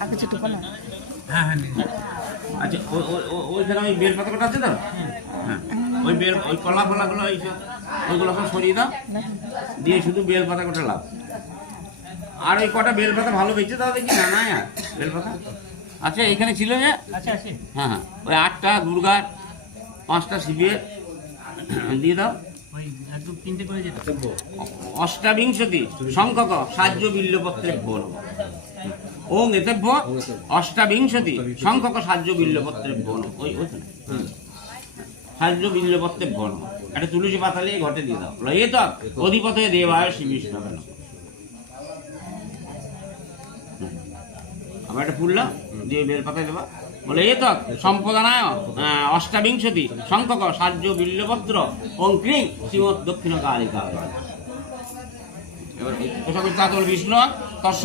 আর কিছু টুকু না। হ্যাঁ হ্যাঁ। আচ্ছা ওইখানে ওই বেল পাতা কটা আছে তো? হ্যাঁ, ওই বেল ওই কলা ফলাগুলো ওইগুলো সব সরিয়ে দাও, দিয়ে শুধু বেল পাতা কটা লাভ। আর ওই কটা বেল পাতা ভালো বেঁচে দাও দেখি। না না আর বেল পাতা আচ্ছা এখানে ছিল যে। হ্যাঁ হ্যাঁ, ওই 8টা দুর্গার 5টা শিবের দিয়ে দাও। অষ্টাবিংশতি সংখ্যক সাহায্য বিল্লপত্রে বল। ওং এতেভ্য অষ্টাবিংশতি সংখ্যক সাহায্য বিল্লপত্রে বল। ওই ওইখানে সাহায্য বিল্লপত্রে বল একটা তুলসী পাতা নিয়ে ঘটে দিয়ে দাও। এ তো অধিপতয়ে দেবায় শ্রীবিষ্ণু। আবার একটা ফুললাম দিয়ে বেল পাতায় দেবা। বলে এ তো সম্পদানায় অষ্টাবিংশতি সংখ্যক সাহায্য বিল্লপত্র ওং ক্রিং শ্রীমৎ দক্ষিণ কালিকা। এবার ওসব বিষ্ণু তস্য